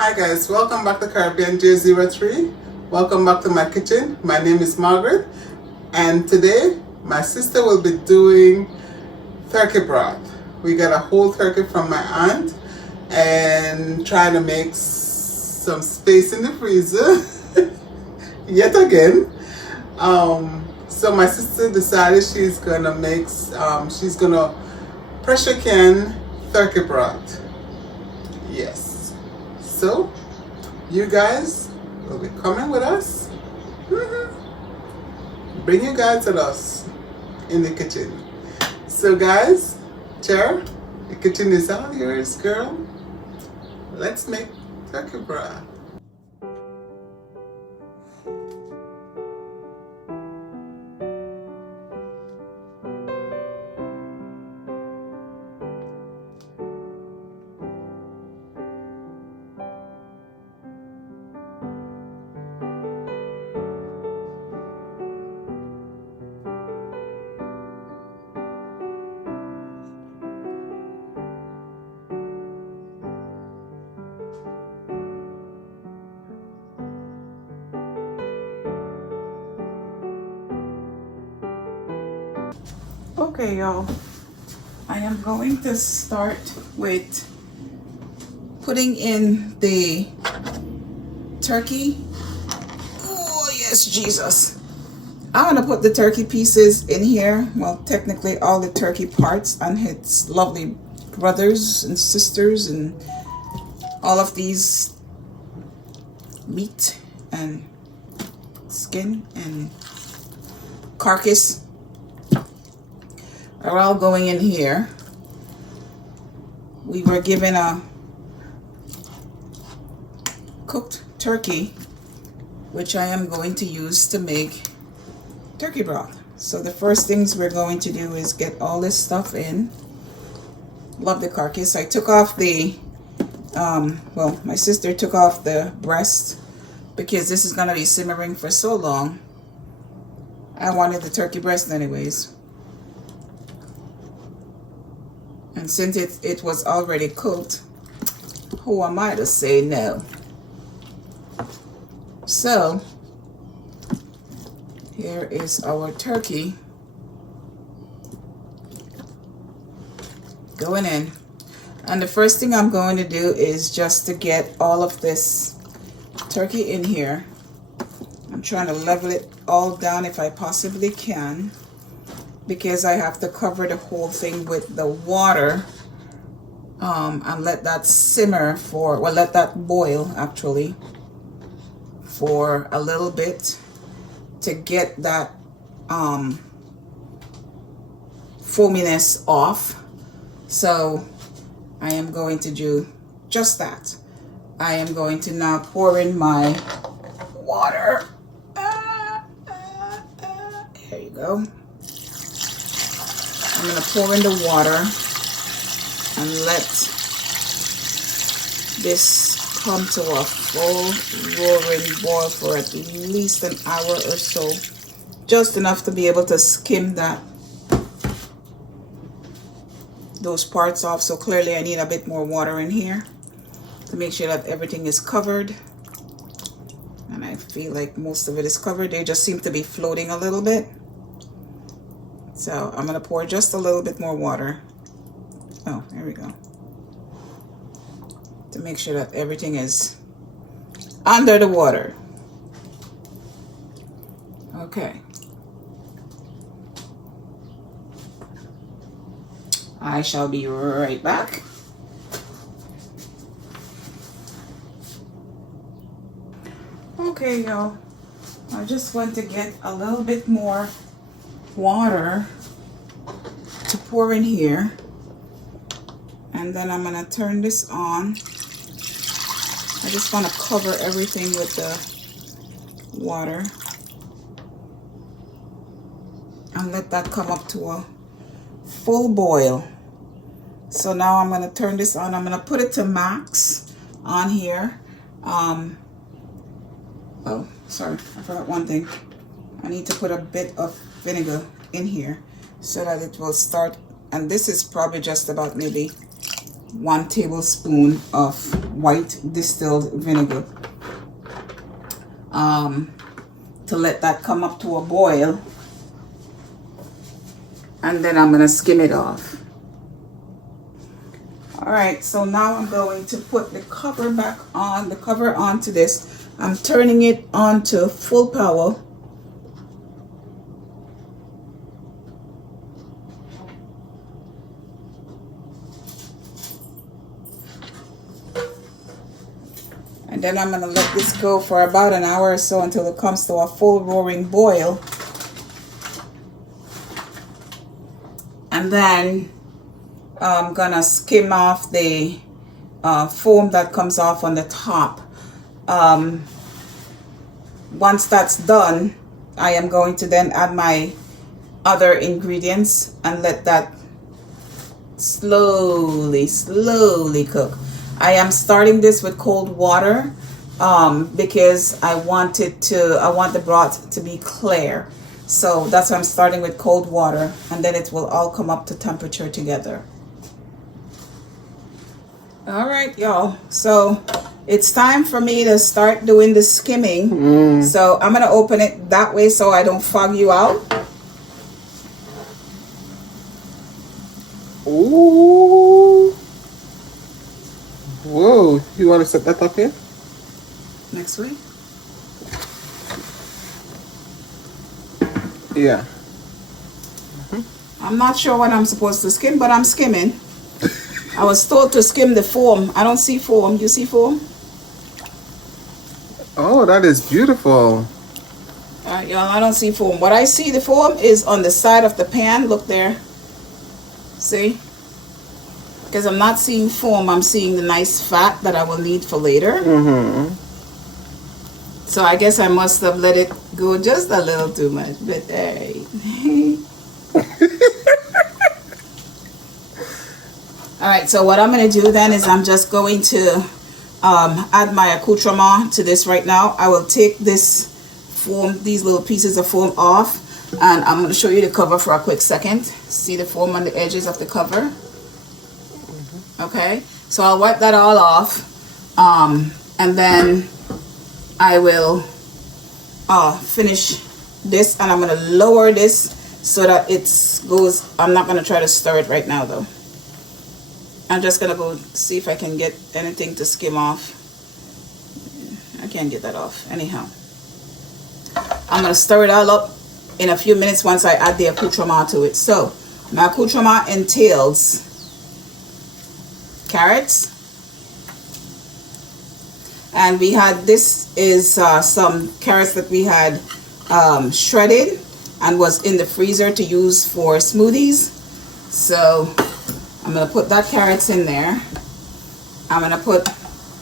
Hi guys, welcome back to Caribbean J03. Welcome back to my kitchen. My name is Margaret, and today my sister will be doing turkey broth. We got a whole turkey from my aunt and trying to make some space in the freezer yet again. So my sister decided she's gonna pressure can turkey broth. Yes. So, you guys will be coming with us. Bring you guys with us in the kitchen. So guys, Chair, the kitchen is all yours, girl. Let's make turkey broth. Okay, y'all, I am going to start with putting in the turkey. Oh, yes, Jesus. I'm going to put the turkey pieces in here. Well, technically all the turkey parts and its lovely brothers and sisters and all of these meat and skin and carcass are all going in here. We were given a cooked turkey, which I am going to use to make turkey broth. So the first things we're going to do is get all this stuff in. Love the carcass. I took off the, well, my sister took off the breast because this is going to be simmering for so long. I wanted the turkey breast anyways. And since it was already cooked, who am I to say no? So, here is our turkey going in. And the first thing I'm going to do is just to get all of this turkey in here. I'm trying to level it all down if I possibly can, because I have to cover the whole thing with the water and let that simmer for, well, let that boil actually for a little bit to get that foaminess off. So I am going to do just that. I am going to now pour in my water. There you go. I'm going to pour in the water and let this come to a full roaring boil for at least an hour or so. Just enough to be able to skim those parts off. So clearly I need a bit more water in here to make sure that everything is covered. And I feel like most of it is covered. They just seem to be floating a little bit. So I'm going to pour just a little bit more water. Oh, there we go. To make sure that everything is under the water. Okay. I shall be right back. Okay, y'all. I just want to get a little bit more water to pour in here, and then I'm going to turn this on. I just want to cover everything with the water and let that come up to a full boil. So now I'm going to turn this on. I'm going to put it to max on here. Oh, sorry, I forgot one thing. I need to put a bit of vinegar in here so that it will start, and this is probably just about maybe 1 tablespoon of white distilled vinegar to let that come up to a boil, and then I'm going to skim it off. Alright, so now I'm going to put the cover back on, the cover onto this. I'm turning it on to full power. And then I'm going to let this go for about an hour or so until it comes to a full roaring boil. And then I'm going to skim off the foam that comes off on the top. Once that's done, I am going to then add my other ingredients and let that slowly cook. I am starting this with cold water because I want the broth to be clear. So that's why I'm starting with cold water, and then it will all come up to temperature together. All right, y'all. So it's time for me to start doing the skimming. So I'm going to open it that way so I don't fog you out. Ooh. Whoa. You want to set that up here? Next week? Yeah. I'm not sure what I'm supposed to skim, but I'm skimming. I was told to skim the foam. I don't see foam. You see foam? Oh, that is beautiful. Y'all, I don't see foam. What I see the foam is on the side of the pan. Look there. See? Because I'm not seeing foam. I'm seeing the nice fat that I will need for later. So I guess I must have let it go just a little too much. But hey. Alright, so what I'm going to do then is I'm just going to add my accoutrement to this right now. I will take this foam, these little pieces of foam off, and I'm going to show you the cover for a quick second. See the foam on the edges of the cover? Okay, so I'll wipe that all off, and then I will finish this, and I'm going to lower this so that it goes. I'm not going to try to stir it right now though. I'm just going to go see if I can get anything to skim off. I can't get that off anyhow. I'm going to stir it all up in a few minutes once I add the accoutrement to it. So my accoutrement entails carrots, and we had, this is some carrots that we had shredded and was in the freezer to use for smoothies. So I'm going to put that carrots in there. I'm going to put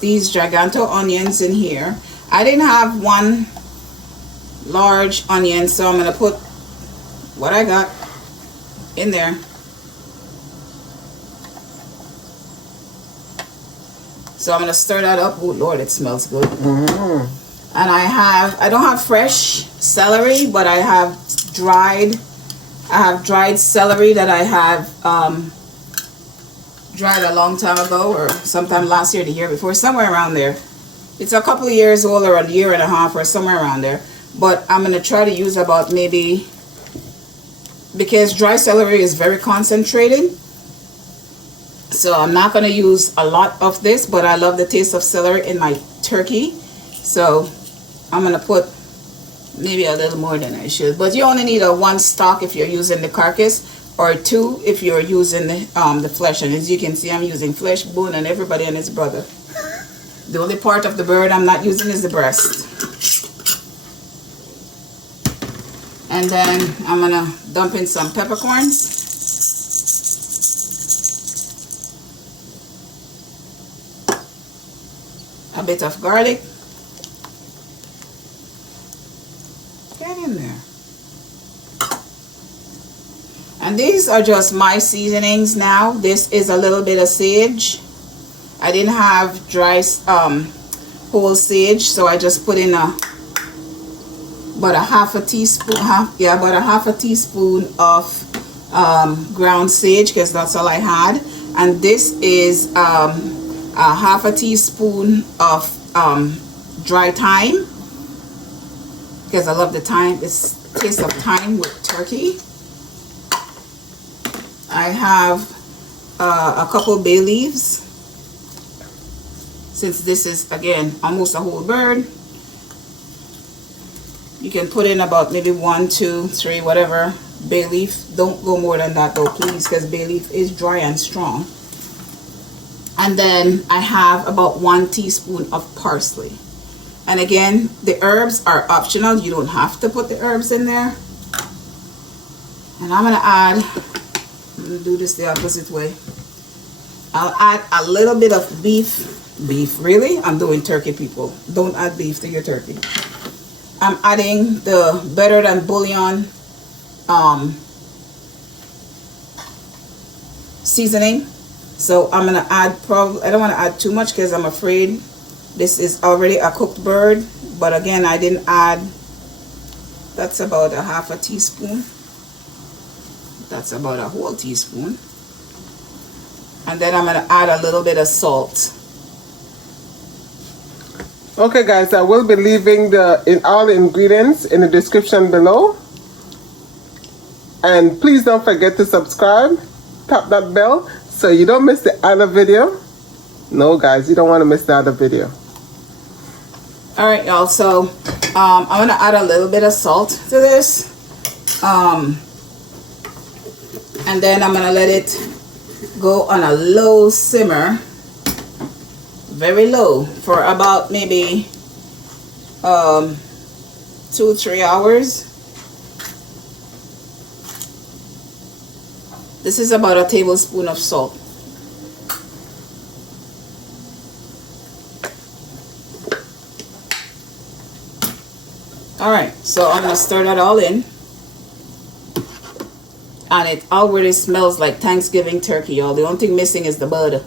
these giganto onions in here. I didn't have one large onion, so I'm going to put what I got in there. So I'm going to stir that up. Oh Lord, it smells good. And I don't have fresh celery, but I have dried celery that I have dried a long time ago, or sometime last year, the year before, somewhere around there. It's a couple of years old, or a year and a half, or somewhere around there. But I'm going to try to use about maybe, because dry celery is very concentrated, so I'm not going to use a lot of this, but I love the taste of celery in my turkey. So I'm going to put maybe a little more than I should. But you only need a 1 stalk if you're using the carcass, or 2 if you're using the flesh. And as you can see, I'm using flesh, bone, and everybody and his brother. The only part of the bird I'm not using is the breast. And then I'm going to dump in some peppercorns. A bit of garlic. Get in there. And these are just my seasonings now. This is a little bit of sage. I didn't have dry whole sage, so I just put in about a half a teaspoon of ground sage, because that's all I had. And this is a half a teaspoon of dry thyme, because I love the thyme. It's taste of thyme with turkey. I have a couple bay leaves, since this is again almost a whole bird. You can put in about maybe 1, 2, 3, whatever bay leaf. Don't go more than that though, please, because bay leaf is dry and strong. And then I have about 1 teaspoon of parsley. And again, the herbs are optional. You don't have to put the herbs in there. And I'm gonna do this the opposite way. I'll add a little bit of beef. Beef, really? I'm doing turkey, people. Don't add beef to your turkey. I'm adding the better than bouillon seasoning. So I'm gonna add, probably, I don't want to add too much because I'm afraid this is already a cooked bird. But again, I didn't add, that's about a half a teaspoon. That's about a whole teaspoon. And then I'm gonna add a little bit of salt. Okay guys, I will be leaving all the ingredients in the description below. And please don't forget to subscribe, tap that bell so you don't miss the other video. No guys, you don't want to miss the other video. Alright y'all, so I'm gonna add a little bit of salt to this. And then I'm gonna let it go on a low simmer, very low, for about maybe 2-3 hours. This is about a tablespoon of salt. Alright, so I'm gonna stir that all in. And it already smells like Thanksgiving turkey, y'all. The only thing missing is the butter.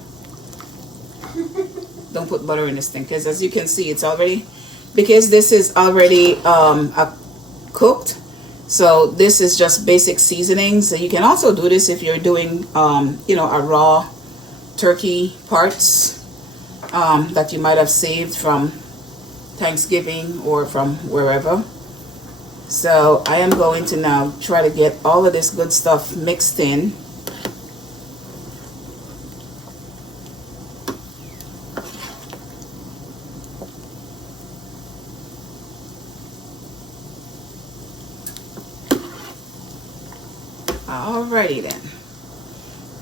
Don't put butter in this thing, because as you can see, it's already, because this is already cooked. So this is just basic seasoning. So you can also do this if you're doing, you know, a raw turkey parts that you might have saved from Thanksgiving or from wherever. So I am going to now try to get all of this good stuff mixed in. Alrighty then.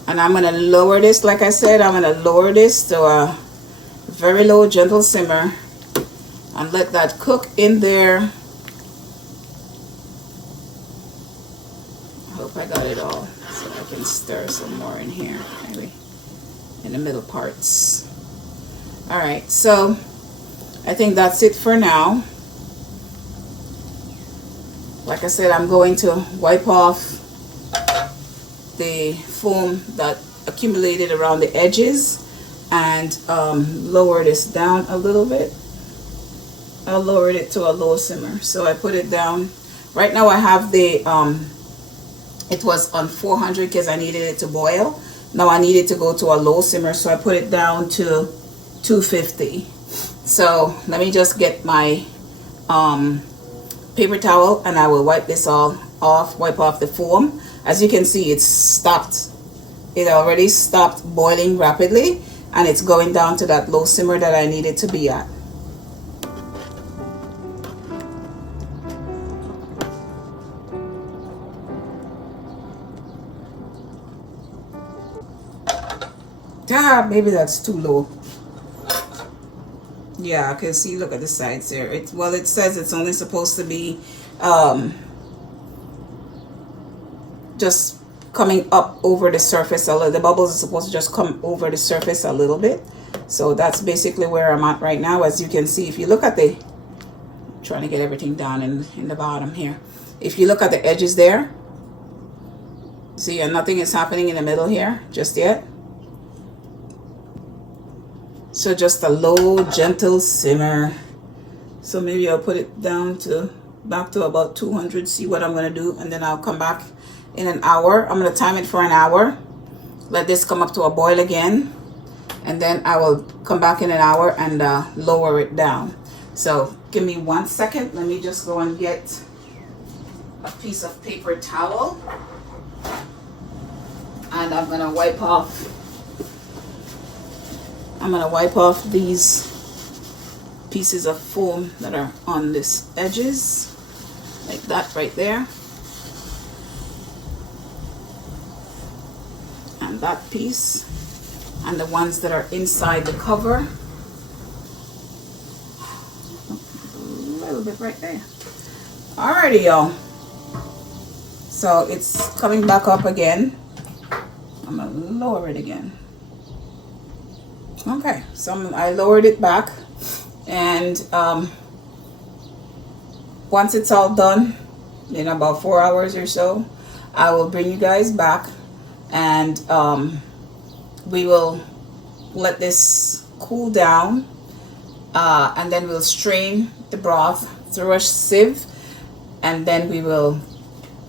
And I'm going to lower this, like I said, I'm going to lower this to a very low, gentle simmer and let that cook in there. I hope I got it all, so I can stir some more in here, maybe in the middle parts. Alright, so I think that's it for now. Like I said, I'm going to wipe off the foam that accumulated around the edges and lower this down a little bit. I lowered it to a low simmer, so I put it down. Right now I have the it was on 400 because I needed it to boil. Now I need it to go to a low simmer, so I put it down to 250. So let me just get my paper towel and I will wipe this all off, wipe off the foam. As you can see, it's stopped. It already stopped boiling rapidly, and it's going down to that low simmer that I need it to be at. Maybe that's too low. Yeah, I can see, look at the sides there. Well, it says it's only supposed to be just coming up over the surface a little. The bubbles are supposed to just come over the surface a little bit. So that's basically where I'm at right now. As you can see, if you look at the, I'm trying to get everything down in the bottom here. If you look at the edges there, see, and nothing is happening in the middle here just yet. So just a low, gentle simmer. So maybe I'll put it down to back to about 200, see what I'm gonna do, and then I'll come back in an hour. I'm gonna time it for an hour, let this come up to a boil again, and then I will come back in an hour and lower it down. So give me 1 second. Let me just go and get a piece of paper towel, and I'm gonna wipe off these pieces of foam that are on this edges, like that right there, and that piece, and the ones that are inside the cover, a little bit right there. Alrighty, y'all. So it's coming back up again. I'm gonna lower it again. Okay, so I lowered it back, and once it's all done, in about 4 hours or so, I will bring you guys back, and we will let this cool down, and then we'll strain the broth through a sieve, and then we will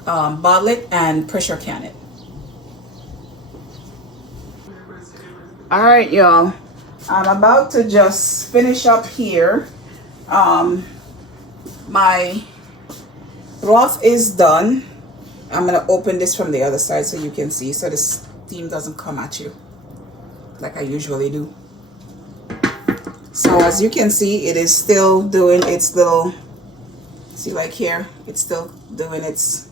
bottle it and pressure can it. All right, y'all, I'm about to just finish up here. My broth is done. I'm gonna open this from the other side so you can see, so the steam doesn't come at you like I usually do. So as you can see, it is still doing its little, see, like here, it's still doing its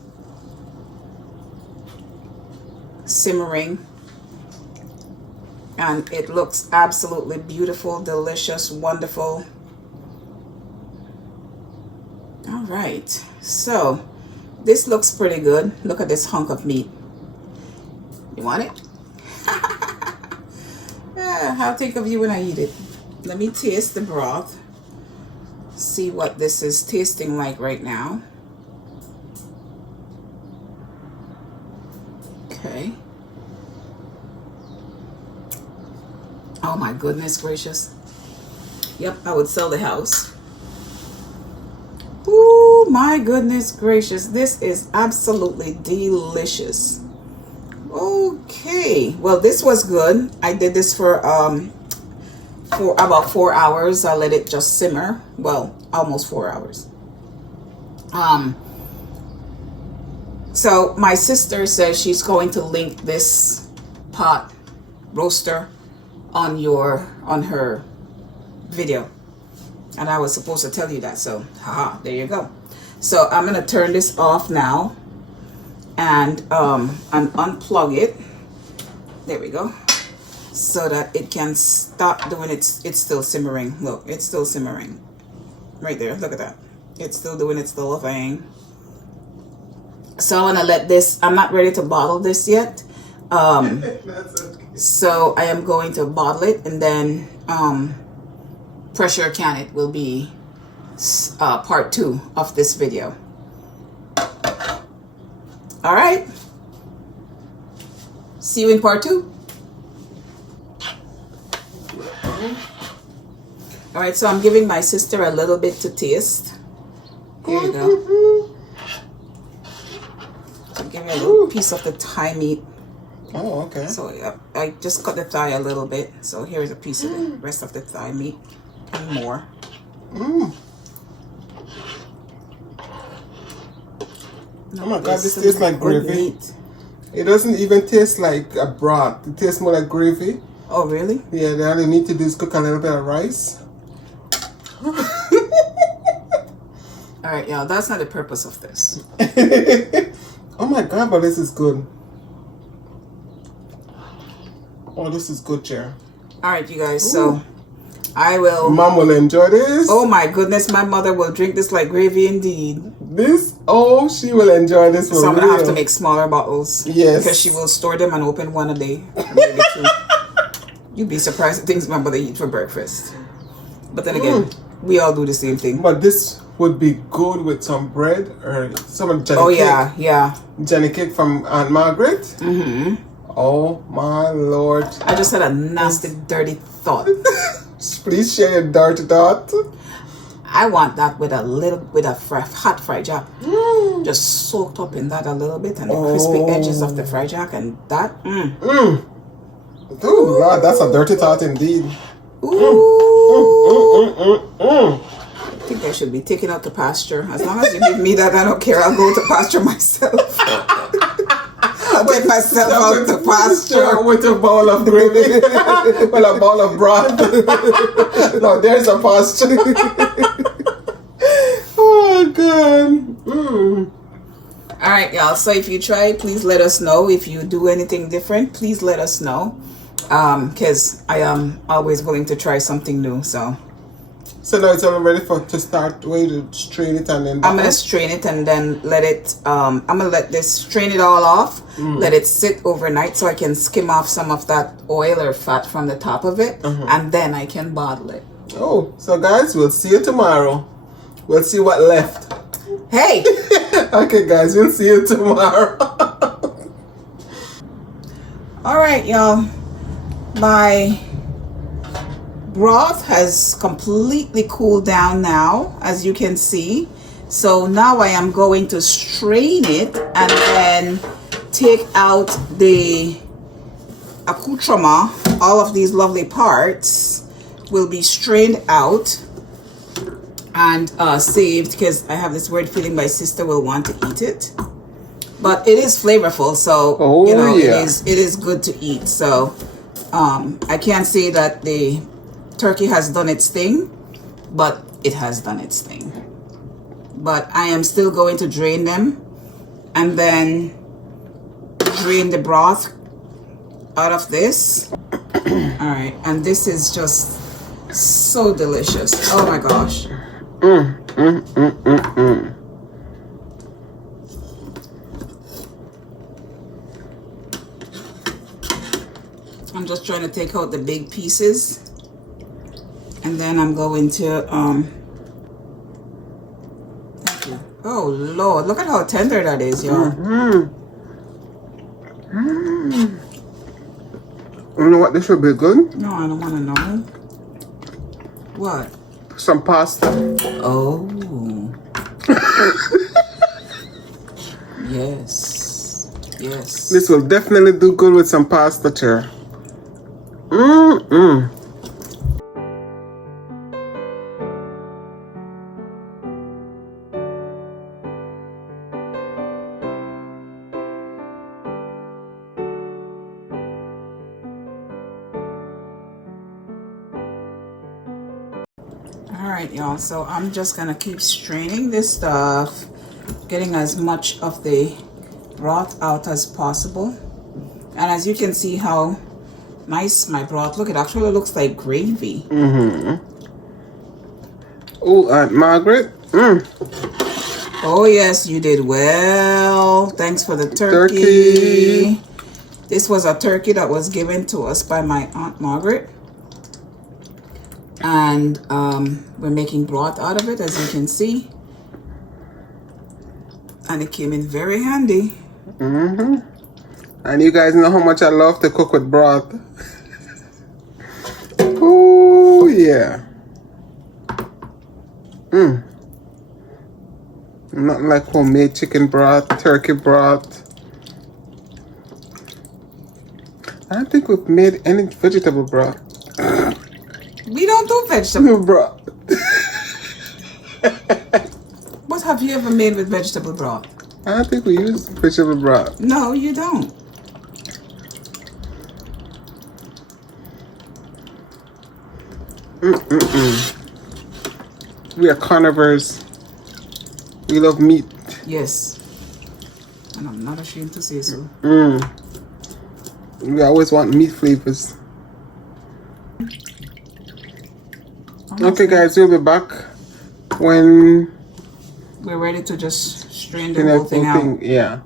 simmering, and it looks absolutely beautiful, delicious, wonderful. All right, so this looks pretty good. Look at this hunk of meat. You want it? I'll think of you when I eat it. Let me taste the broth, see what this is tasting like right now. Okay. Oh my goodness gracious. Yep, I would sell the house. Oh my goodness gracious. This is absolutely delicious. Okay. Well, this was good. I did this for about 4 hours. I let it just simmer. Well, almost 4 hours. So my sister says she's going to link this pot roaster on her video, and I was supposed to tell you that, so haha, there you go. So I'm gonna turn this off now and unplug it. There we go, so that it can stop doing it's still simmering. Look, it's still simmering right there. Look at that, it's still doing its little thing. So I'm gonna let this, I'm not ready to bottle this yet. So I am going to bottle it, and then pressure can it will be part 2 of this video. All right, see you in part 2. All right, so I'm giving my sister a little bit to taste. Here you go. I'm giving a little piece of the thigh meat. Oh, okay. So I just cut the thigh a little bit. So here's a piece of the rest of the thigh meat and more. Oh my God, this tastes like gravy. Meat. It doesn't even taste like a broth. It tastes more like gravy. Oh, really? Yeah, all you need to do is cook a little bit of rice. All right, y'all, that's not the purpose of this. Oh my God, but this is good. Oh, this is good, Chair. All right, you guys, so I will... Mom will enjoy this. Oh my goodness, my mother will drink this like gravy indeed. She will enjoy this one. So I'm going to have to make smaller bottles. Yes. Because she will store them and open one a day. Maybe 2. You'd be surprised at things my mother eats for breakfast. But then again, we all do the same thing. But this would be good with some bread or some Jenny cake. Oh, yeah. Jenny cake from Aunt Margaret. Mm-hmm. Oh, my Lord. I just had a nasty, dirty thought. Please share your dirty thought. I want that with a hot fried jack. Just soaked up in that a little bit, and the crispy edges of the fried jack, and that. Ooh, Lord, that's a dirty thought indeed. Ooh. I think I should be taken out to pasture. As long as you give me that, I don't care. I'll go to pasture myself. I'll take myself out to pasture with a bowl of gravy. Well, a bowl of broth. No, there's a pasture. Oh, God. All right, y'all. So if you try, please let us know. If you do anything different, please let us know. Because I am always willing to try something new. So now it's all ready to start. Way to strain it and then. I'm gonna strain it and then let it. I'm gonna let this strain it all off. Let it sit overnight so I can skim off some of that oil or fat from the top of it, and then I can bottle it. Oh, so guys, we'll see you tomorrow. We'll see what left. Hey. Okay, guys, we'll see you tomorrow. All right, y'all. My broth has completely cooled down now, as you can see. So now I am going to strain it and then take out the accoutrement. All of these lovely parts will be strained out and saved, because I have this weird feeling my sister will want to eat it. But it is flavorful, so you know, it is good to eat. So I can't say that the turkey has done its thing, but it has done its thing. But I am still going to drain them and then drain the broth out of this. All right, and this is just so delicious. Oh my gosh. I'm just trying to take out the big pieces, and then I'm going to thank you. Oh Lord, look at how tender that is, y'all. You know what? This would be good. No, I don't want to know. What? Some pasta. Oh. Yes. Yes. This will definitely do good with some pasta, too. Alright, y'all, so I'm just gonna keep straining this stuff, getting as much of the broth out as possible. And as you can see how nice my broth look, it actually looks like gravy. Oh, Aunt Margaret. Oh yes, you did well. Thanks for the turkey. This was a turkey that was given to us by my Aunt Margaret. And we're making broth out of it, as you can see. And it came in very handy. And you guys know how much I love to cook with broth. Oh, yeah. Nothing like homemade chicken broth, turkey broth. I don't think we've made any vegetable broth. We don't do vegetable broth. What have you ever made with vegetable broth? I don't think we use vegetable broth. No, you don't. We are carnivores. We love meat. Yes. And I'm not ashamed to say so. We always want meat flavors. Okay, guys, we'll be back when we're ready to just strain the whole thing out. Yeah.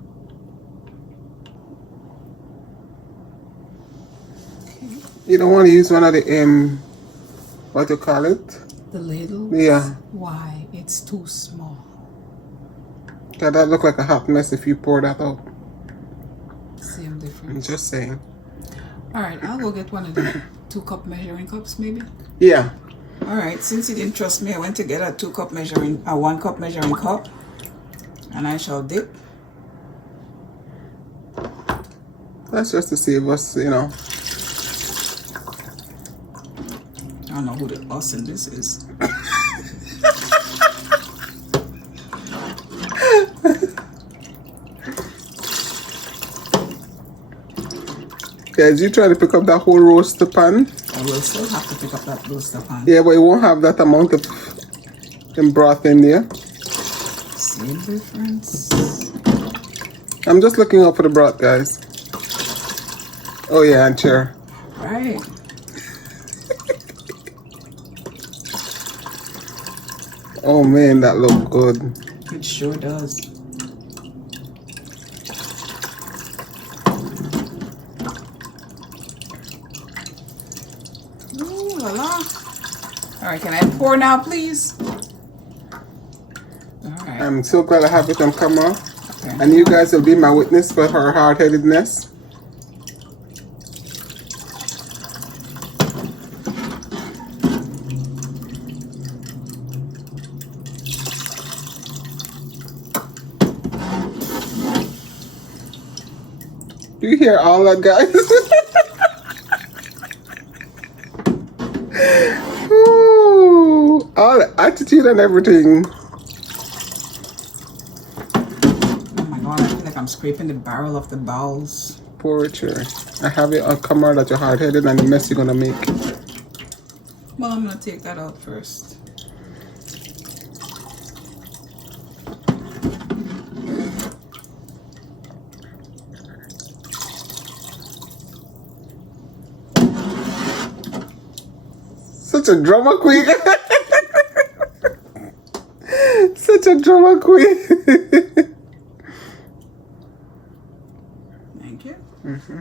You don't want to use one of the what do you call it? The ladle? Yeah. Why? It's too small. Yeah, that look like a hot mess if you pour that out. Same difference. I'm just saying. All right, I'll go get one of the 2-cup measuring cups, maybe. Yeah. All right, since you didn't trust me, I went to get a 1-cup measuring cup, and I shall dip. That's just to save us, you know, don't know who the us in this is. Guys, you try to pick up that whole roaster pan. I will still have to pick up that roaster pan. Yeah, but it won't have that amount of broth in there. Same difference. I'm just looking out for the broth, guys. Oh yeah, and chair. Right. Oh man, that looks good. It sure does. Ooh la la. All right, can I pour now, please? All right. I'm so glad I have it on camera. Okay. And you guys will be my witness for her hard-headedness. Do you hear all that, guys? Ooh, all the attitude and everything. Oh my God, I feel like I'm scraping the barrel of the bowls. Poor chair. I have it on camera that you're hard-headed and the mess you're gonna make. Well, I'm gonna take that out first. Such a drama queen. Such a drama queen. Thank you. Mm-hmm.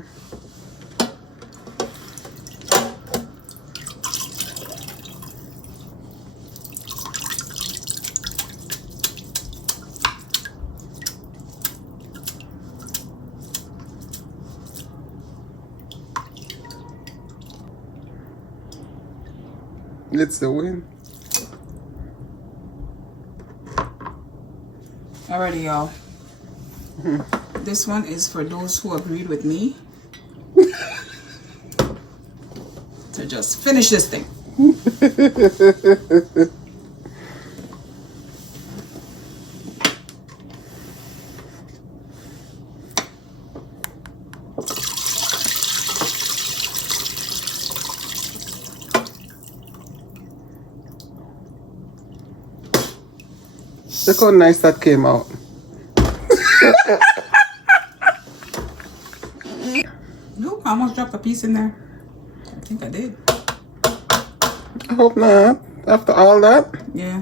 It's the win. Alrighty, y'all. This one is for those who agreed with me to just finish this thing. Look how nice that came out. Nope, I almost dropped a piece in there. I think I did. I hope not. After all that. Yeah,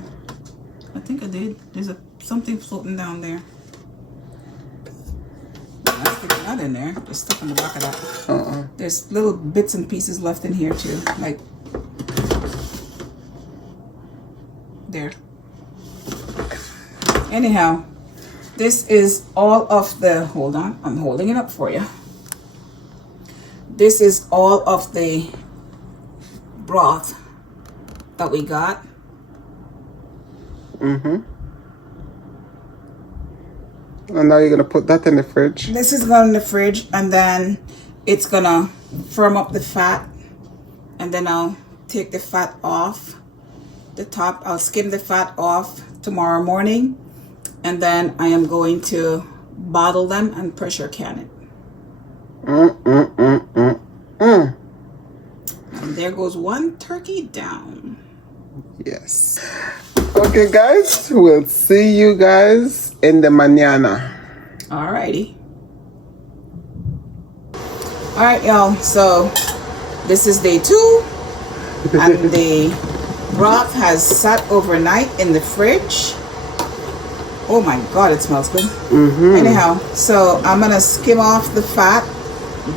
I think I did. There's something floating down there. I'm sticking that in there. There's stuff in the back of that. There's little bits and pieces left in here too. Like, there. Anyhow, this is all of the, hold on, I'm holding it up for you. This is all of the broth that we got. Mm-hmm. And now you're going to put that in the fridge. This is going in the fridge, and then it's going to firm up the fat. And then I'll take the fat off the top. I'll skim the fat off tomorrow morning. And then I am going to bottle them and pressure can it. And there goes one turkey down. Yes. Okay, guys. We'll see you guys in the mañana. Alrighty. Alright, y'all. So, this is day 2. And the broth has sat overnight in the fridge. Oh my God, it smells good. Anyhow, so I'm gonna skim off the fat,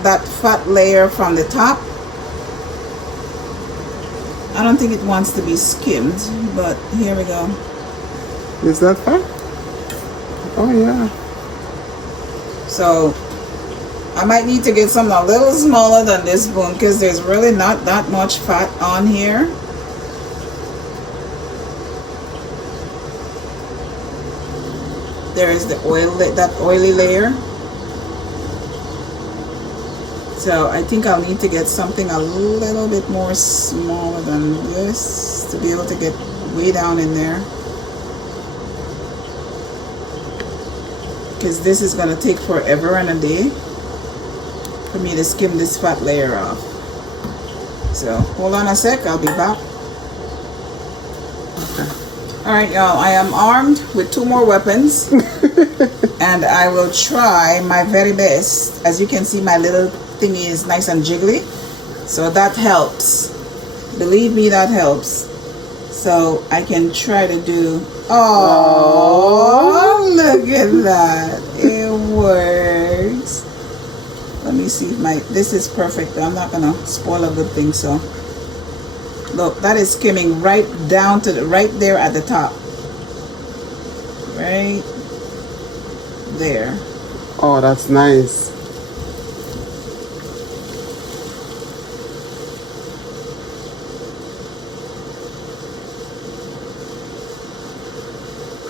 that fat layer from the top. I don't think it wants to be skimmed, but here we go. Is that fat? Oh yeah. So I might need to get something a little smaller than this spoon because there's really not that much fat on here. There is the oil, that oily layer. So I think I'll need to get something a little bit more smaller than this to be able to get way down in there. Because this is going to take forever and a day for me to skim this fat layer off. So hold on a sec, I'll be back. Okay. Alright y'all, I am armed with 2 more weapons. And I will try my very best. As you can see, my little thingy is nice and jiggly. So that helps. Believe me, that helps. So I can try to do... Oh, look at that. It works. Let me see if this is perfect. I'm not gonna spoil a good thing. So look, that is skimming right down to right there at the top. Right there. Oh, that's nice.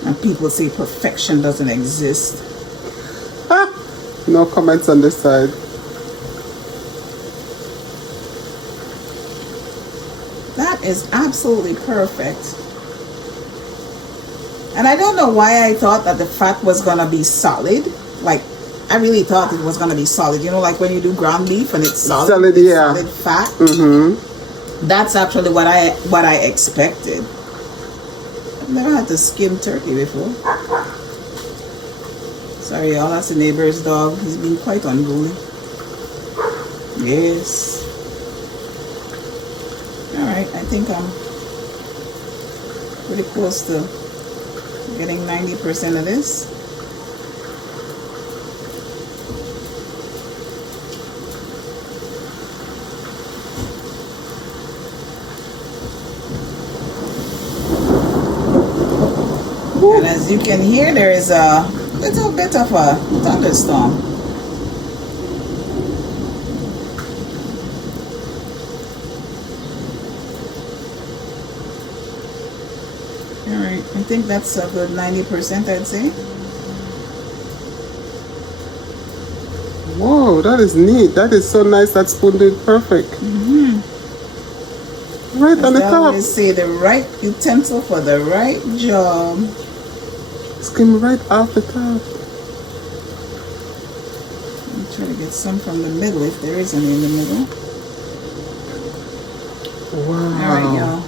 And people say perfection doesn't exist. No comments on this side. That is absolutely perfect. And I don't know why I thought that the fat was gonna be solid. Like, I really thought it was gonna be solid. You know, like when you do ground beef and it's solid. Solid, yeah. Solid fat. Mm-hmm. That's actually what I expected. I've never had to skim turkey before. Sorry, y'all. That's the neighbor's dog. He's been quite unruly. Yes. All right. I think I'm pretty close to getting 90% of this. And as you can hear, there is a little bit of a thunderstorm. Alright, I think that's a good 90%, I'd say. Whoa, that is neat. That is so nice. That spoon did perfect. Mm-hmm. Right on the I top. always say the right utensil for the right job. Skim right off the top. I'm trying to get some from the middle if there is any in the middle. Wow. Alright, y'all. I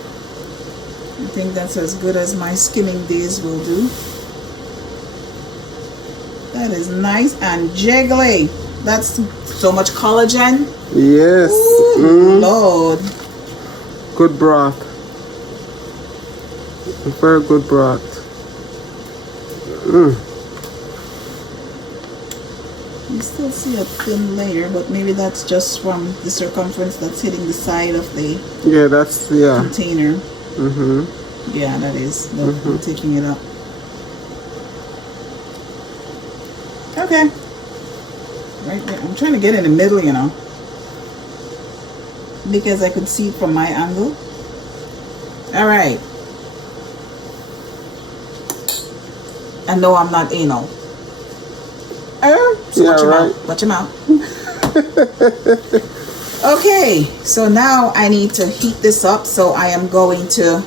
think that's as good as my skimming days will do. That is nice and jiggly. That's so much collagen. Yes. Ooh, Lord. Good broth. Very good broth. You still see a thin layer, but maybe that's just from the circumference that's hitting the side of the container. Mm-hmm. Yeah, that is. I'm taking it up. Okay. Right there. I'm trying to get in the middle, you know, because I could see it from my angle. All right. And no, I'm not anal. So watch your mouth. Watch your mouth. Okay, so now I need to heat this up. So I am going to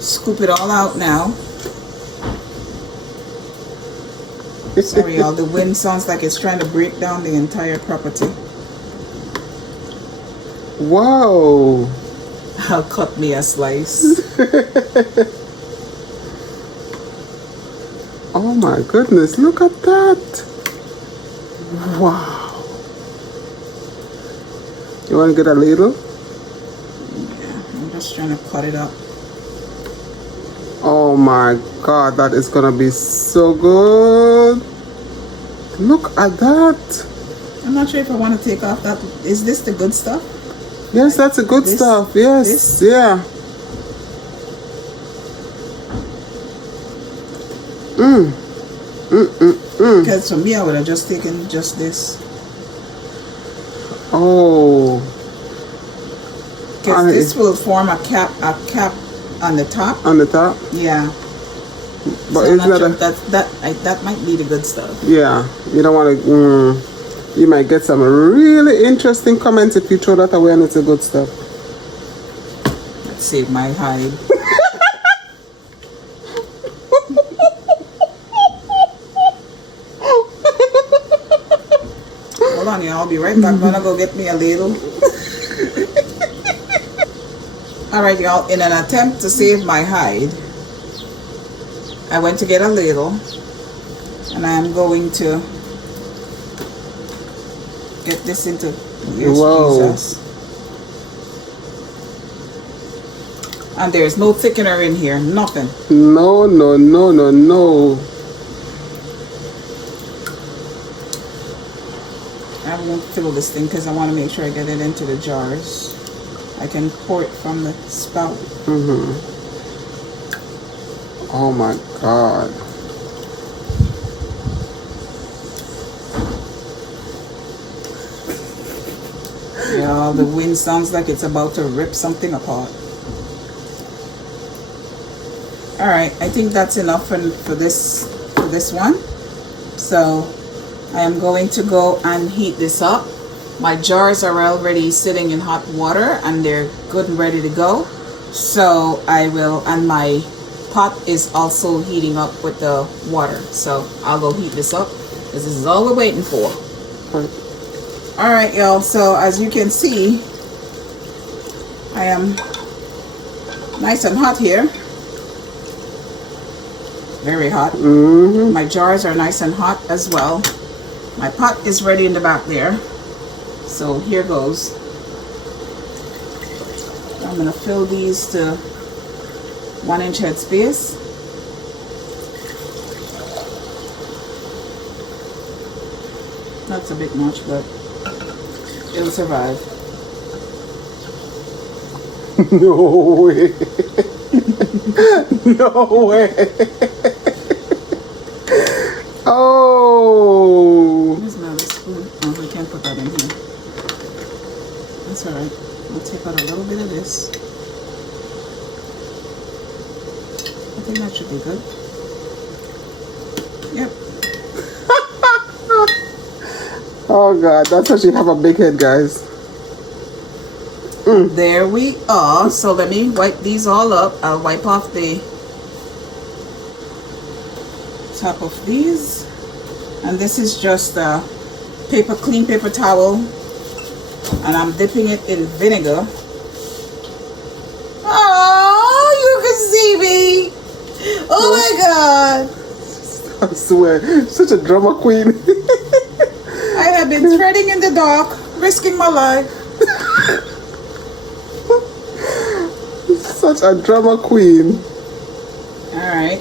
scoop it all out now. Sorry, y'all. The wind sounds like it's trying to break down the entire property. Whoa. I'll cut me a slice. Oh my goodness, look at that. Wow. You want to get a ladle? Yeah, I'm just trying to cut it up. Oh my God, that is gonna be so good. Look at that. I'm not sure if I want to take off that. Is this the good stuff? Yes, that's the good stuff. Yes, this? yeah. Because for me, I would have just taken just this. Oh. Because this will form a cap on the top. On the top? Yeah. But So isn't I'm not that sure that might be the good stuff. yeah, you don't want to. You might get some really interesting comments if you throw that away and it's a good stuff. Let's save my hide. Hold on, y'all. I'll be right back. I'm gonna go get me a ladle. Alright, y'all. In an attempt to save my hide, I went to get a ladle, and I am going to get this into. Whoa. Jesus. And there's no thickener in here, nothing. No, no, no, no, no. I won't fill this thing because I want to make sure I get it into the jars. I can pour it from the spout. Oh my God. Yeah, the wind sounds like it's about to rip something apart. Alright, I think that's enough for this one. So I am going to go and heat this up. My jars are already sitting in hot water and they're good and ready to go. So I will, and my pot is also heating up with the water. So I'll go heat this up because this is all we're waiting for. Alright, y'all, so as you can see, I am nice and hot here. Very hot. My jars are nice and hot as well. My pot is ready in the back there. So here goes. I'm going to fill these to 1 inch headspace. That's a bit much, but it'll survive. No way. No way. Oh. Here's another spoon. Oh, we can't put that in here. That's alright. We'll take out a little bit of this. I think that should be good. Yep. Oh God, that's how she have a big head, guys. There we are. So let me wipe these all up. I'll wipe off the top of these. And this is just a clean paper towel. And I'm dipping it in vinegar. Oh, you can see me. Oh my God. I swear, such a drama queen. I have been threading in the dark, risking my life. Such a drama queen. Alright,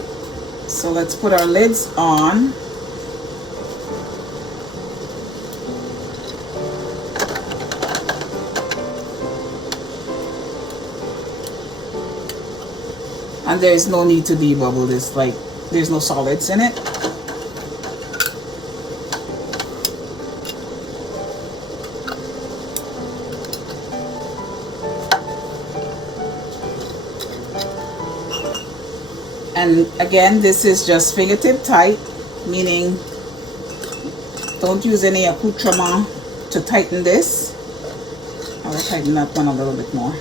so let's put our lids on. And there's no need to debubble this, like there's no solids in it. And again, this is just fingertip tight, meaning don't use any accoutrement to tighten this. I will tighten that one a little bit more.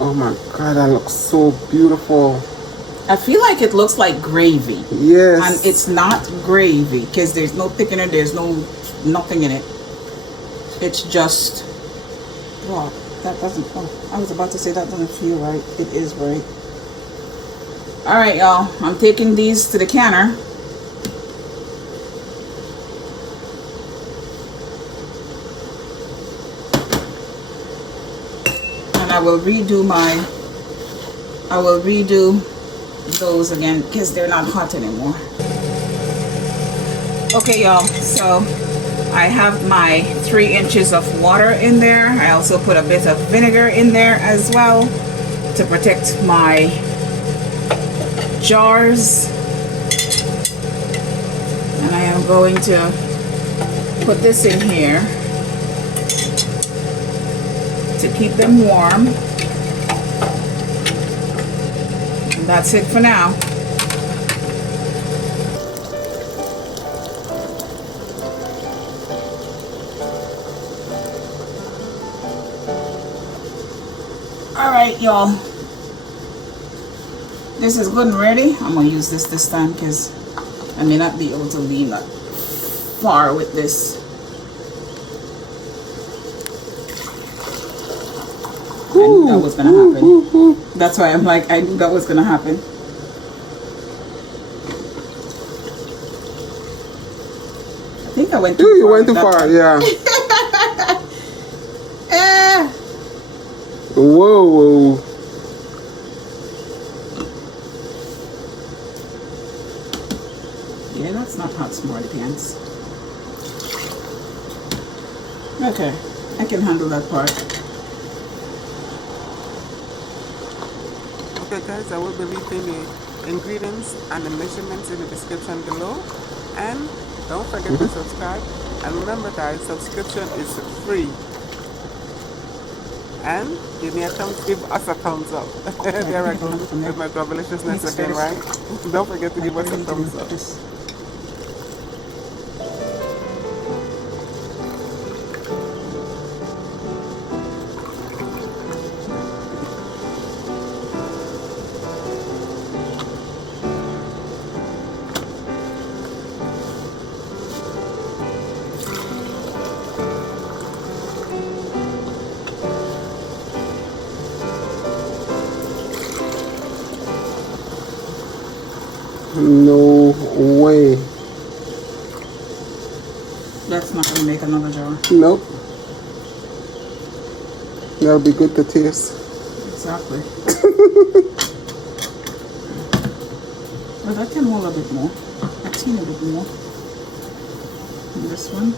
Oh my God, that looks so beautiful. I feel like it looks like gravy. Yes. And it's not gravy because there's no thickener, there's nothing in it. It's just, wow, that doesn't, oh, I was about to say that doesn't feel right. It is right. Alright, y'all, I'm taking these to the canner. And I will redo those again because they're not hot anymore. Okay, y'all, so I have my 3 inches of water in there. I also put a bit of vinegar in there as well to protect my jars. And I am going to put this in here to keep them warm. And that's it for now. right, y'all. This is good and ready. I'm gonna use this time because I may not be able to lean that far with this. I knew that was gonna happen. That's why I'm like, I knew that was gonna happen. I think I went too far. You went too far, yeah. Whoa. Yeah, that's not hot smarty pants. Okay, I can handle that part. Okay guys, I will be leaving the ingredients and the measurements in the description below. And don't forget to subscribe. And remember guys, subscription is free. And give us a thumbs up. There I go with my gobbleishness again, right? Don't forget to give us a thumbs up. No way. That's not gonna make another jar. Nope. That'll be good to taste. Exactly. Well, that can hold a bit more. I've seen a bit more. And this one.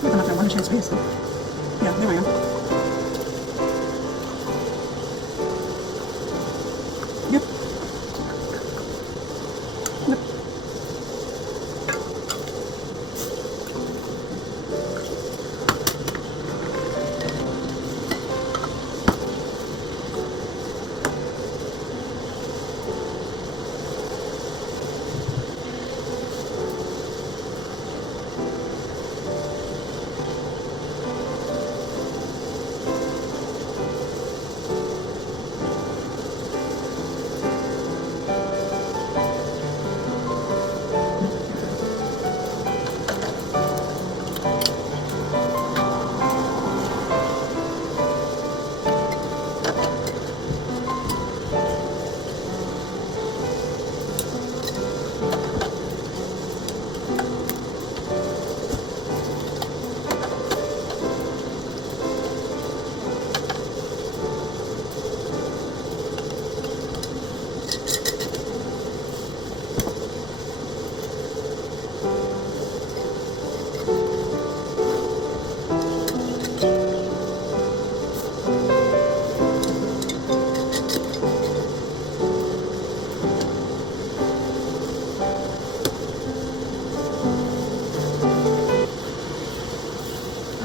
I want to share space. Yeah, there I am. Yep.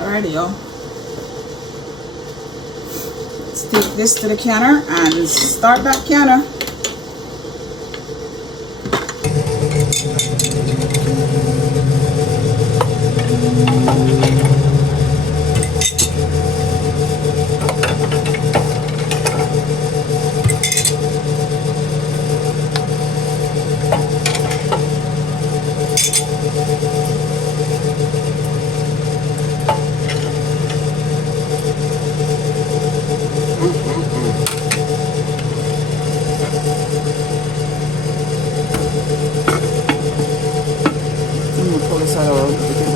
Alrighty, y'all. Let's take this to the counter and start that counter.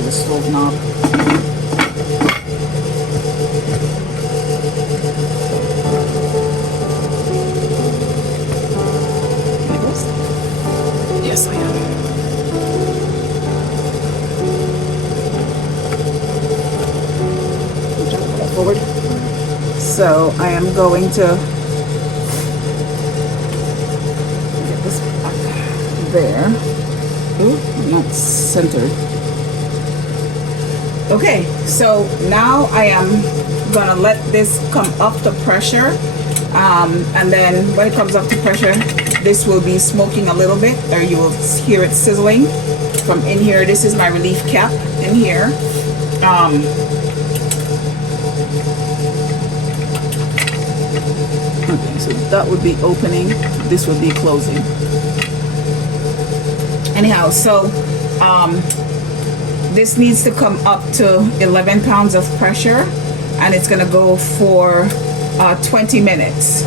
Stove knob. Yes, I am. Forward. So I am going to get this back there. Ooh, not centered. Okay, so now I am gonna let this come up to pressure, and then when it comes up to pressure, this will be smoking a little bit, or you will hear it sizzling from in here. This is my relief cap in here. Okay, so that would be opening, this would be closing. Anyhow, so this needs to come up to 11 pounds of pressure, and it's gonna go for 20 minutes,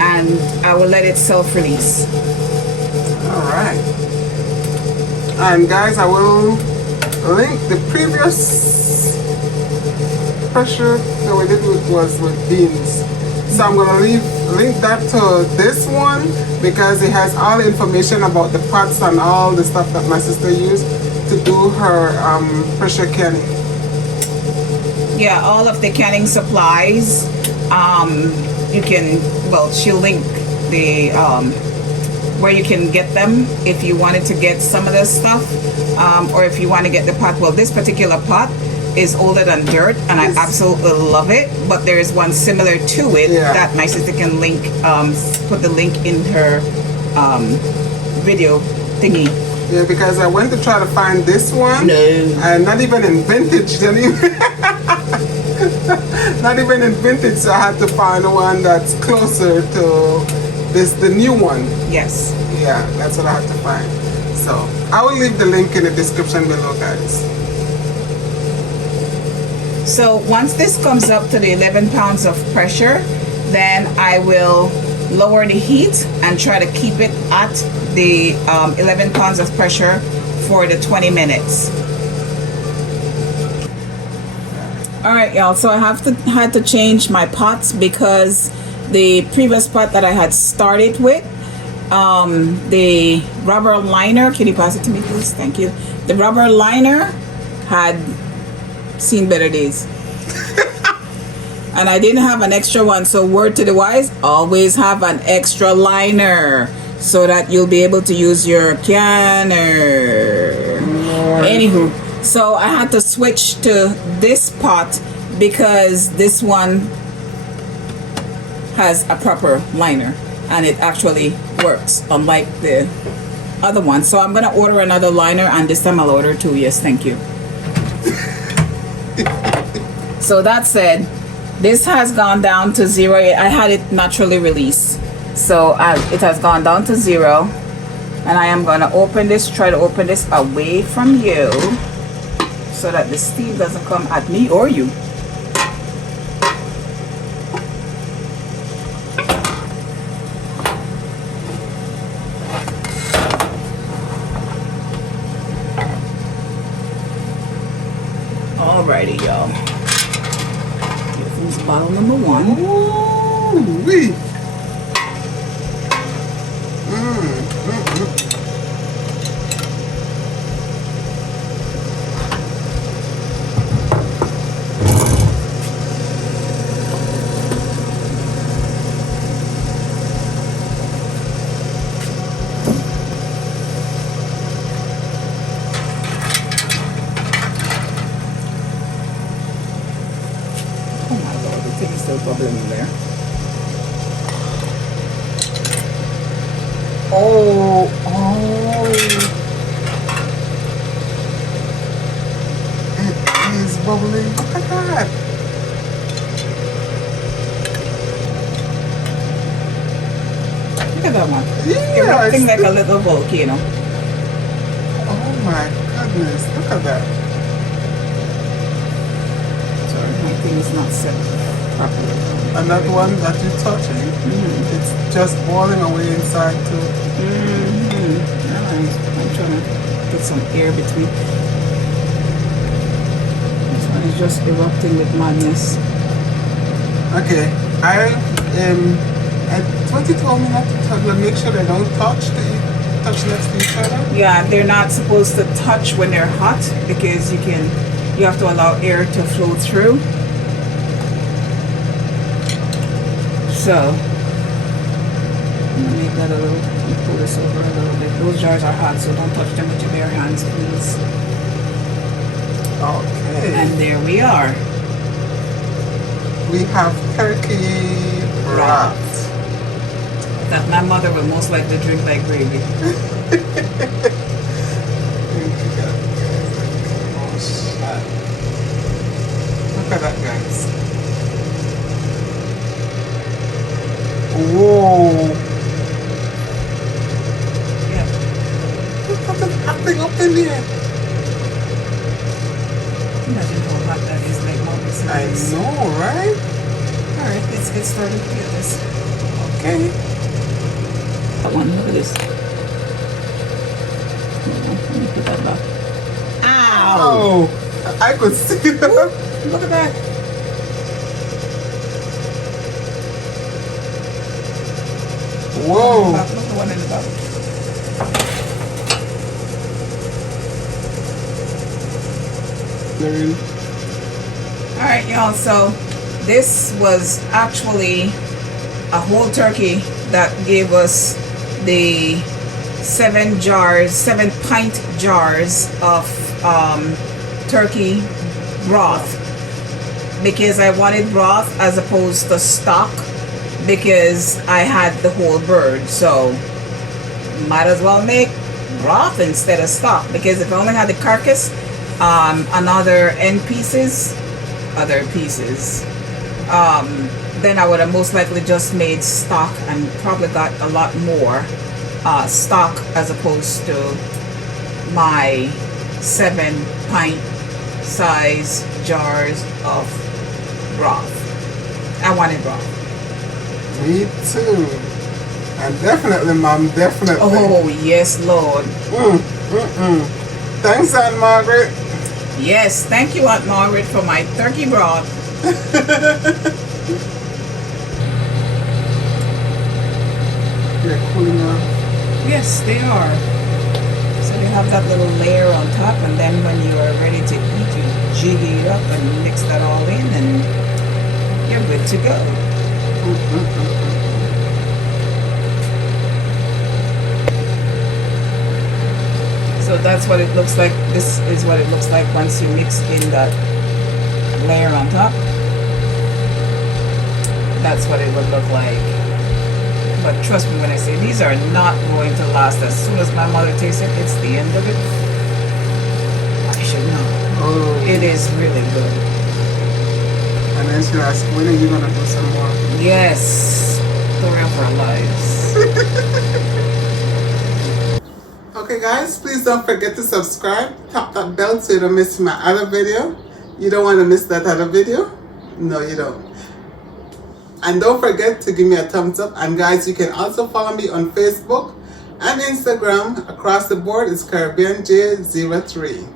and I will let it self-release. All right. And guys, I will link the previous pressure that we did was with beans. So I'm gonna link that to this one because it has all the information about the pots and all the stuff that my sister used to do her pressure canning. Yeah, all of the canning supplies. You can, well, she'll link the where you can get them if you wanted to get some of this stuff, or if you want to get the pot. Well, this particular pot is older than dirt, and I absolutely love it, but there is one similar to it that my sister can link, put the link in her video thingy. Yeah, because I went to try to find this one, and not even in vintage, not even in vintage, so I had to find one that's closer to this, the new one. Yes. Yeah, that's what I had to find. So I will leave the link in the description below, guys. So once this comes up to the 11 pounds of pressure, then I will lower the heat and try to keep it at the 11 pounds of pressure for the 20 minutes. All right, y'all, so I had to change my pots because the previous pot that I had started with, the rubber liner, can you pass it to me please? Thank you. The rubber liner had seen better days. And I didn't have an extra one, so word to the wise, always have an extra liner so that you'll be able to use your canner. Anywho, so I had to switch to this pot because this one has a proper liner and it actually works, unlike the other one. So I'm gonna order another liner, and this time I'll order two. Yes, thank you. So that said, this has gone down to 0. I had it naturally release, so it has gone down to 0, and I am going to open this, try to open this away from you so that the steam doesn't come at me or you. Alrighty, y'all. Bottle number 1. Ooh-wee. Bubbling in there. Oh. It is bubbling. Look at that. Look at that one. Yeah, erupting like a little volcano. Oh my goodness. Look at that. Sorry, my thing is not set properly. And that one that you're touching, it's just boiling away inside too. I'm trying to put some air between. This one is just erupting with madness. Okay, what you told me not to touch, make sure they don't touch next to each other? Yeah, they're not supposed to touch when they're hot because you have to allow air to flow through. So I'm gonna make that a little, pull this over a little bit. Those jars are hot, so don't touch them with your bare hands, please. Okay. And there we are. We have turkey broth. that my mother will most likely drink like gravy. Look at that, guys. Whoa. Yeah. Look at that acting up in there. Imagine how hot that is, like moments. I know, right? Alright, let's get started with this. Okay. That one, look at this. Let me put that back. Ow! Oh, I could see that. Look at that. Whoa. Look at the one in the back. Alright, y'all, so this was actually a whole turkey that gave us the 7 pint jars of turkey broth, because I wanted broth as opposed to stock, because I had the whole bird, so might as well make broth instead of stock, because if I only had the carcass, another other pieces, then I would have most likely just made stock and probably got a lot more stock as opposed to my 7 pint size jars of broth. I wanted broth. Me too. And definitely, Mom, definitely. Oh, yes, Lord. Thanks, Aunt Margaret. Yes, thank you, Aunt Margaret, for my turkey broth. They're cooling off. Yes, they are. So you have that little layer on top, and then when you are ready to eat, you jiggy it up and mix that all in, and you're good to go. So that's what it looks like. This is what it looks like once you mix in that layer on top. That's what it would look like. But trust me when I say these are not going to last. As soon as my mother tastes it, it's the end of it. I should know. Oh. It is really good. And then she asked, when are you going to do some more? Yes. Story of our lives. Okay, guys, please don't forget to subscribe. Tap that bell so you don't miss my other video. You don't want to miss that other video? No, you don't. And don't forget to give me a thumbs up. And guys, you can also follow me on Facebook and Instagram. Across the board is CaribbeanJ03.